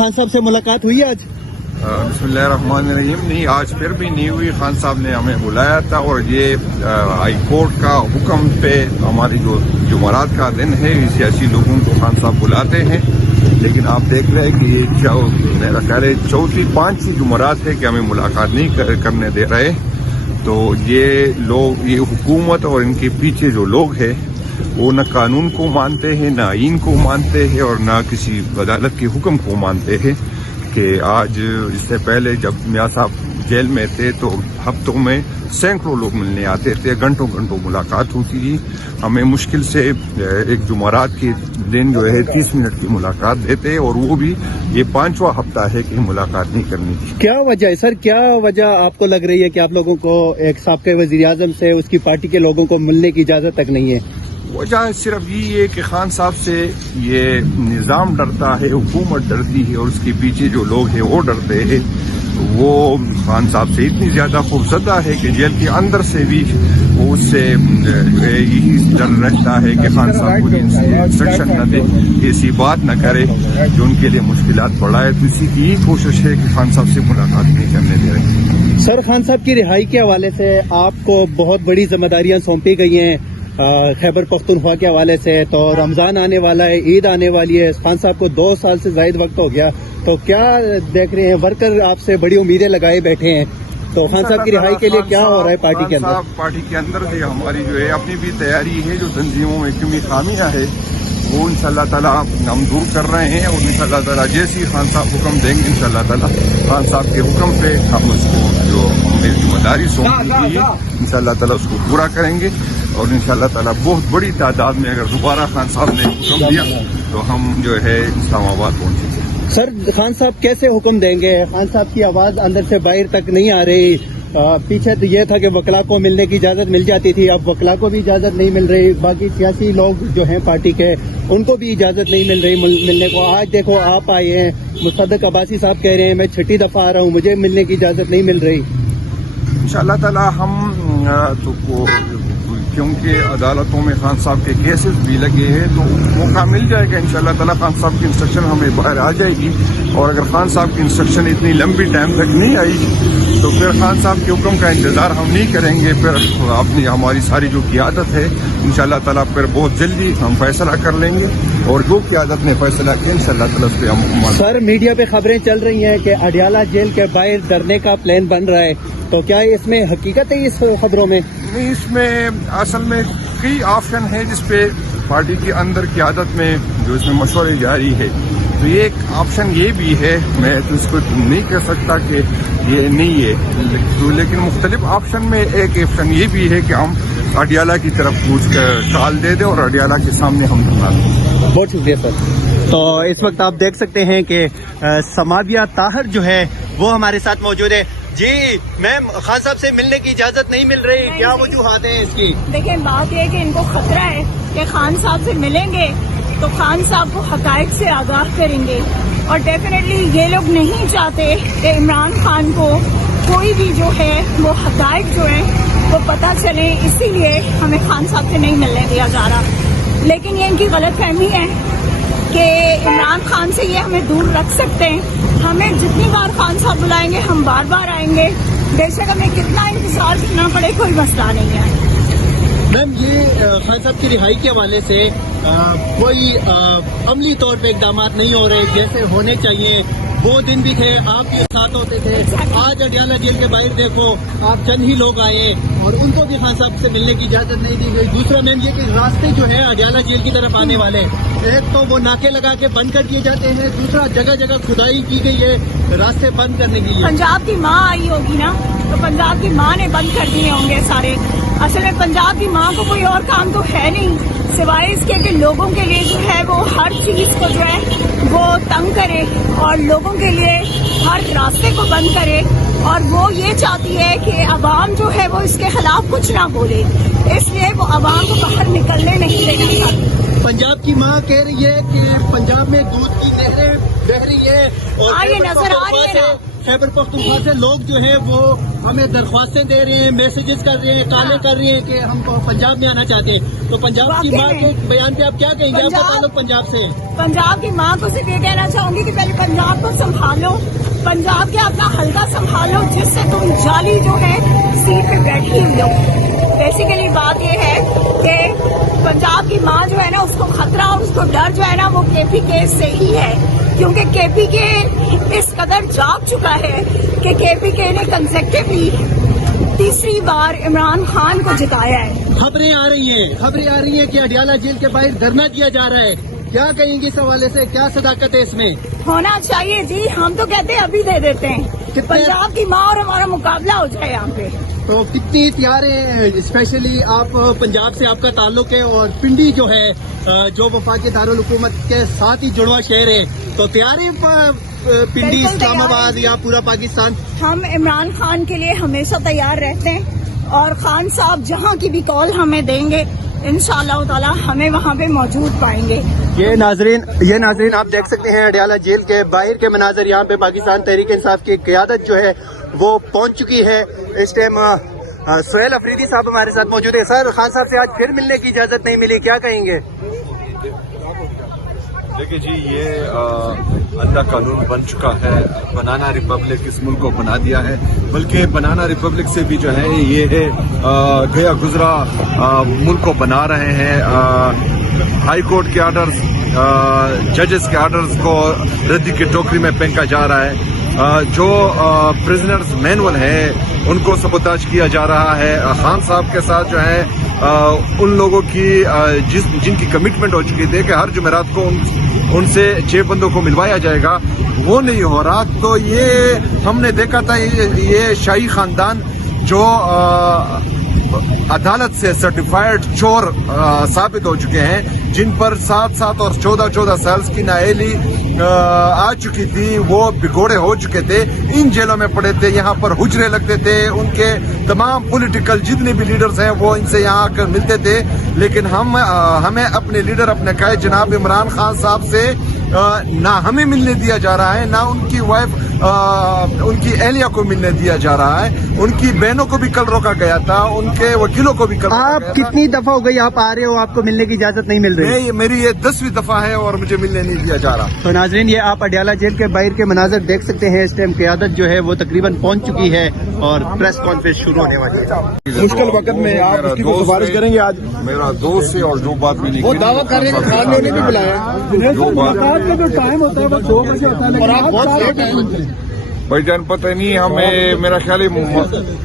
खान साहब से मुलाकात हुई आज? बिस्मिल्लाहिर्रहमानिर्रहीम। नहीं, आज फिर भी नहीं हुई। खान साहब ने हमें बुलाया था और ये हाई कोर्ट का हुक्म पे हमारी जो जुमेरात का दिन है, सियासी लोगों को खान साहब बुलाते हैं, लेकिन आप देख रहे हैं कि ये मेरा कह रहे चौथी पांचवी जुमेरात है कि हमें मुलाकात नहीं करने दे रहे। तो ये लोग, ये हुकूमत और इनके पीछे जो लोग हैं वो न कानून को मानते हैं, न आईन को मानते हैं और न किसी अदालत के हुक्म को मानते हैं। कि आज इससे पहले जब मियाँ साहब जेल में थे तो हफ्तों में सैकड़ों लोग मिलने आते थे, घंटों घंटों मुलाकात होती थी। हमें मुश्किल से एक जुमेरात के दिन जो है 30 मिनट की मुलाकात देते और वो भी ये 5वां हफ्ता है कि मुलाकात नहीं करनी थी। क्या वजह है सर, क्या वजह आपको लग रही है कि आप लोगों को एक साबिक़ वज़ीर आज़म से उसकी पार्टी के लोगों को मिलने की इजाज़त तक नहीं है? वजह सिर्फ यही है कि खान साहब से ये निज़ाम डरता है, हुकूमत डरती है और उसके पीछे जो लोग हैं वो डरते हैं। वो खान साहब से इतनी ज़्यादा खौफज़दा है कि जेल के अंदर से भी उससे यही डर रहता है कि खान साहब को इंस्ट्रक्शन न दे, ऐसी बात न करे जो उनके लिए मुश्किलात बढ़ाए। तो इसी की यही कोशिश है कि खान साहब से मुलाकात नहीं करने दे रहे। सर, खान साहब की रिहाई के हवाले से आपको बहुत बड़ी जिम्मेदारियां सौंपी गई हैं खैबर पख्तूनख्वा के हवाले से। तो रमज़ान आने वाला है, ईद आने वाली है, खान साहब को 2 साल से ज़ायद वक्त हो गया, तो क्या देख रहे हैं? वर्कर आपसे बड़ी उम्मीदें लगाए बैठे हैं, तो खान साहब की रिहाई के लिए क्या हो रहा है पार्टी के अंदर? पार्टी के अंदर से हमारी जो है अपनी भी तैयारी है, जो तंजीमों में कमी खामियां है वो इंशाअल्लाह ताला हम दूर कर रहे हैं और इंशाअल्लाह ताला जैसे ही खान साहब हुक्म देंगे इंशाअल्लाह ताला खान साहब के हुक्म पे हम उसको जो हमें जिम्मेदारी सौंपी हुई है इंशाअल्लाह ताला उसको पूरा करेंगे। और इंशाअल्लाह ताला बहुत बड़ी तादाद में अगर दोबारा खान साहब ने हुक्म दिया तो हम जो है इस्लामाबाद पहुंचेंगे। सर, खान साहब कैसे हुक्म देंगे? खान साहब की आवाज अंदर से बाहर तक नहीं आ रही। पीछे तो ये था कि वकला को मिलने की इजाजत मिल जाती थी, अब वकला को भी इजाजत नहीं मिल रही। बाकी सियासी लोग जो हैं पार्टी के, उनको भी इजाजत नहीं मिल रही मिलने को। आज देखो आप आए हैं, मुस्तदक अब्बासी साहब कह रहे हैं मैं 6ठी दफा आ रहा हूँ, मुझे मिलने की इजाजत नहीं मिल रही। इंशाअल्लाह ताला हम तो क्योंकि अदालतों में खान साहब के केसेस भी लगे हैं तो मौका मिल जाएगा इंशाअल्लाह ताला। खान साहब की इंस्ट्रक्शन हमें बाहर आ जाएगी और अगर खान साहब की इंस्ट्रक्शन इतनी लंबी टाइम तक नहीं आई तो फिर खान साहब के हुक्म का इंतजार हम नहीं करेंगे। फिर अपनी हमारी सारी जो क़ियादत है इंशाअल्लाह ताला फिर बहुत जल्दी हम फैसला कर लेंगे और जो क़ियादत ने फैसला किया इंशाअल्लाह ताला उस पर हम। सर, मीडिया पे खबरें चल रही हैं कि अडियाला जेल के बाहर धरने का प्लान बन रहा है, तो क्या इसमें हकीकत है इस खबरों में? नहीं, इसमें असल में कई ऑप्शन है जिसपे पार्टी के अंदर क़ियादत में जो इसमें मशवरे जारी है। तो ये एक ऑप्शन ये भी है, मैं तो इसको नहीं कह सकता कि ये नहीं है, तो लेकिन मुख्तलिफ ऑप्शन में एक ऑप्शन ये भी है कि हम अडियाला की तरफ कूच कर टाल दे दें और अडियाला के सामने हम धरना दें। बहुत शुक्रिया सर। तो इस वक्त आप देख सकते हैं कि समाविया ताहर जो है वो हमारे साथ मौजूद है। जी मैम, खान साहब से मिलने की इजाजत नहीं मिल रही, क्या वजूहात है इसकी? देखिए, बात यह है कि इनको खतरा है कि खान साहब से मिलेंगे तो खान साहब को हकायक से आगाह करेंगे और डेफिनेटली ये लोग नहीं चाहते कि इमरान खान को कोई भी जो है वो हकायक जो है वो पता चले, इसीलिए हमें खान साहब से नहीं मिलने दिया जा रहा। लेकिन ये इनकी गलतफहमी है कि इमरान खान से ये हमें दूर रख सकते हैं। हमें जितनी बार खान साहब बुलाएंगे हम बार बार आएंगे, बेशक हमें कितना इंतजार करना पड़े कोई मसला नहीं है। मैम, ये खान साहब की रिहाई के हवाले से कोई अमली तौर पे इकदाम नहीं हो रहे जैसे होने चाहिए। वो दिन भी थे आप भी साथ होते थे, आज अडियाला जेल के बाहर देखो आप चंद ही लोग आए और उनको भी खान साहब से मिलने की इजाजत नहीं दी गई। दूसरा मैम ये कि रास्ते जो है अडियाला जेल की तरफ आने वाले, एक तो वो नाके लगा के बंद कर दिए जाते हैं, दूसरा जगह जगह खुदाई की गई है रास्ते बंद करने के लिए। पंजाब की माँ आई होगी ना, तो पंजाब की माँ ने बंद कर दिए होंगे सारे। असल में पंजाब की माँ को कोई और काम तो है नहीं सिवाय इसके कि लोगों के लिए जो है वो हर चीज को जो है वो तंग करे और लोगों के लिए हर रास्ते को बंद करे। और वो ये चाहती है कि अवाम जो है वो इसके खिलाफ कुछ ना बोले, इसलिए वो अवाम को बाहर निकलने नहीं देना चाहती। पंजाब की माँ कह रही है कि पंजाब में दूध की नहरें बह रही है और ये नजर आ रही है ना, खैबर पख्तूनख्वा से लोग जो है वो हमें दरख्वास्तें दे रहे हैं, मैसेजेस कर रहे हैं, काले कर रहे हैं कि हम पंजाब में आना चाहते हैं। तो पंजाब की माँ के बयान पे आप क्या कहेंगे? आपका ताल्लुक पंजाब से है। पंजाब की माँ को सिर्फ ये कहना चाहूंगी कि पहले पंजाब को संभालो, पंजाब के अपना हल्का संभालो, जिससे तुम जाली जो है सीट पे बैठी हुई हो। बेसिकली बात ये है कि पंजाब की माँ जो है ना, उसको खतरा और उसको डर जो है ना, वो KPK से ही है, क्योंकि KPK इस कदर जाग चुका है कि KPK ने कंसेक्टिवली तीसरी बार इमरान खान को जिताया है। खबरें आ रही हैं कि अडियाला जेल के बाहर धरना दिया जा रहा है। क्या कहेंगे इस हवाले से? क्या सदाकत है इसमें? होना चाहिए जी, हम तो कहते हैं अभी दे देते हैं, पंजाब की माँ और हमारा मुकाबला हो जाए यहाँ पे। तो कितनी तैयार है? स्पेशली आप पंजाब से आपका ताल्लुक है और पिंडी जो है जो वफाकी दारुल हुकूमत के साथ ही जुड़वा शहर है, तो तैयार है पिंडी, बिल्कुल इस्लामाबाद तैयार या पूरा पाकिस्तान? हम इमरान खान के लिए हमेशा तैयार रहते हैं और खान साहब जहाँ की भी कॉल हमें देंगे इंशाअल्लाह ताला हमें वहाँ पे मौजूद पाएंगे। ये नाजरीन आप देख सकते हैं अडियाला जेल के बाहर के मनाजर। यहाँ पे पाकिस्तान तहरीक इंसाफ की क़यादत जो है वो पहुँच चुकी है। इस टाइम सुहेल अफरीदी साहब हमारे साथ मौजूद है। सर, खान साहब से आज फिर मिलने की इजाज़त नहीं मिली, क्या कहेंगे? देखिए जी, ये अल्लाह कानून बन चुका है। बनाना रिपब्लिक इस मुल्क को बना दिया है, बल्कि बनाना रिपब्लिक से भी जो है ये है गया गुजरा मुल्क को बना रहे हैं। हाई कोर्ट के आर्डर्स, जजेस के आर्डर्स को रद्दी की टोकरी में फेंका जा रहा है। जो प्रिजनर्स मैनुअल है उनको सबोताज किया जा रहा है। खान साहब के साथ जो है उन लोगों की जिनकी कमिटमेंट हो चुकी थी कि हर जुमेरात को उनसे 6 बंदों को मिलवाया जाएगा, वो नहीं हो रहा। तो ये हमने देखा था, ये शाही खानदान जो अदालत से सर्टिफाइड चोर साबित हो चुके हैं, जिन पर 7-7 और 14-14 साल की नाअहली आ चुकी थी, वो बिगोड़े हो चुके थे, इन जेलों में पड़े थे, यहाँ पर हुजरे लगते थे। उनके तमाम पॉलिटिकल जितने भी लीडर्स हैं वो इनसे यहाँ आकर मिलते थे। लेकिन हमें अपने लीडर, अपने कायद जनाब इमरान खान साहब से ना हमें मिलने दिया जा रहा है, ना उनकी वाइफ उनकी एहलिया को मिलने दिया जा रहा है। उनकी बहनों को भी कल रोका गया था, उनके वकीलों को भी कल रोका गया था। कितनी दफा हो गई आप आ रहे हो, आपको मिलने की इजाजत नहीं मिल रही? मेरी ये 10वीं दफा है और मुझे मिलने नहीं दिया जा रहा। तो नाजरीन, ये आप अडियाला जेल के बाहर के मनाजर देख सकते हैं। इस टाइम क़यादत जो है वो तकरीबन पहुंच चुकी है और प्रेस कॉन्फ्रेंस शुरू होने वाली है। मुश्किल वक्त में आप उसकी सिफारिश करेंगे? आज मेरा दोस्त से और जो बात मैंने वो दावा कर रहे हैं, खान ने भी बुलाया, जो बात का जो टाइम होता है वो 2 बजे होता है, और आप बहुत लेट हैं। भाईजान पता नहीं, हमें मेरा ख्याल है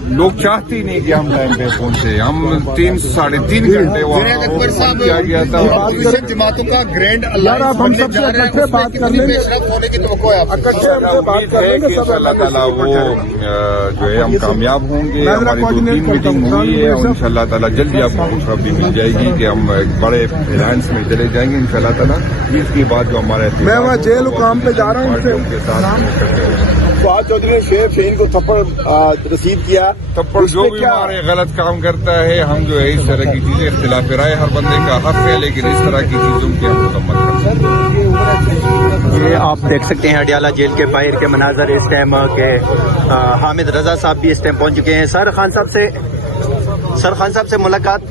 लोग चाहते ही नहीं कि हम टाइम पे पहुंचे। हम 3-3.5 घंटे वहाँ किया गया था। जमातों का ग्रैंड अलायंस बनने जा रहा है, बात करने में होने की तवक्को है आपको? उम्मीद है कि इंशाअल्लाह ताला वो जो है हम कामयाब होंगे। हमारी 2-3 मीटिंग हुई है और इंशाअल्लाह ताला जल्दी आपको खुशखबरी मिल जाएगी कि हम एक बड़े अलायंस में चले जाएंगे इंशाअल्लाह ताला। इसके बाद जो हमारे मैं वहाँ जेल काम पे जा रहा हूँ उनके साथ फवाद चौधरी ने शेर शहीन को थप्पड़ रसीद किया। थप्पड़ जो भी हमारे गलत काम करता है, हम जो है इस तरह की चीजें, इख्तिलाफ राय हर बंदे का हक है, लेकिन इस तरह की चीजों की हम मुकम्मल करते हैं। ये आप देख सकते हैं अडियाला जेल के बाहर के मनाजर। इस टाइम के हामिद रजा साहब भी इस टाइम पहुंच चुके हैं। सर खान साहब से मुलाकात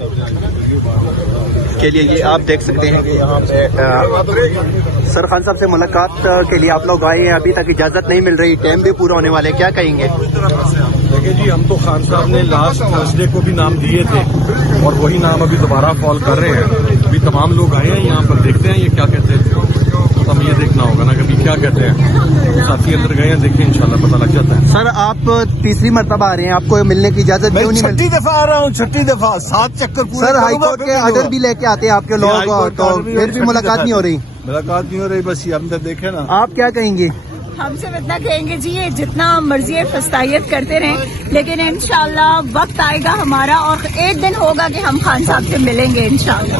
के लिए ये आप देख सकते हैं कि यहाँ पे सर खान साहब से मुलाकात के लिए आप लोग आए हैं, अभी तक इजाज़त नहीं मिल रही, टाइम भी पूरा होने वाले, क्या कहेंगे? देखिए जी, हम तो खान साहब ने लास्ट थर्सडे को भी नाम दिए थे और वही नाम अभी दोबारा फॉल कर रहे हैं। अभी तमाम लोग आए हैं यहाँ पर, देखते हैं ये क्या कहते हैं। तो हमें ये देखना होगा ना कभी क्या कहते हैं। साथी अंदर गए हैं, देखते हैं, इंशाल्लाह पता लग जाता है। सर आप तीसरी मरतबा आ रहे हैं, आपको मिलने की इजाज़त क्यों नहीं मिलती? 6ठी दफा आ रहा हूँ, 6ठी दफा 7 चक्कर पूरे। सर हाईकोर्ट के आर्डर भी लेके आते हैं आपके लोग, तो फिर भी मुलाकात नहीं हो रही। मुलाकात नहीं हो रही, बस ये अंदर देखे ना। आप क्या कहेंगे? हम सिर्फ इतना कहेंगे जी, ये जितना मर्जी है फस्तायत करते रहें, लेकिन इंशाल्लाह वक्त आएगा हमारा और एक दिन होगा कि हम खान साहब से मिलेंगे इंशाल्लाह।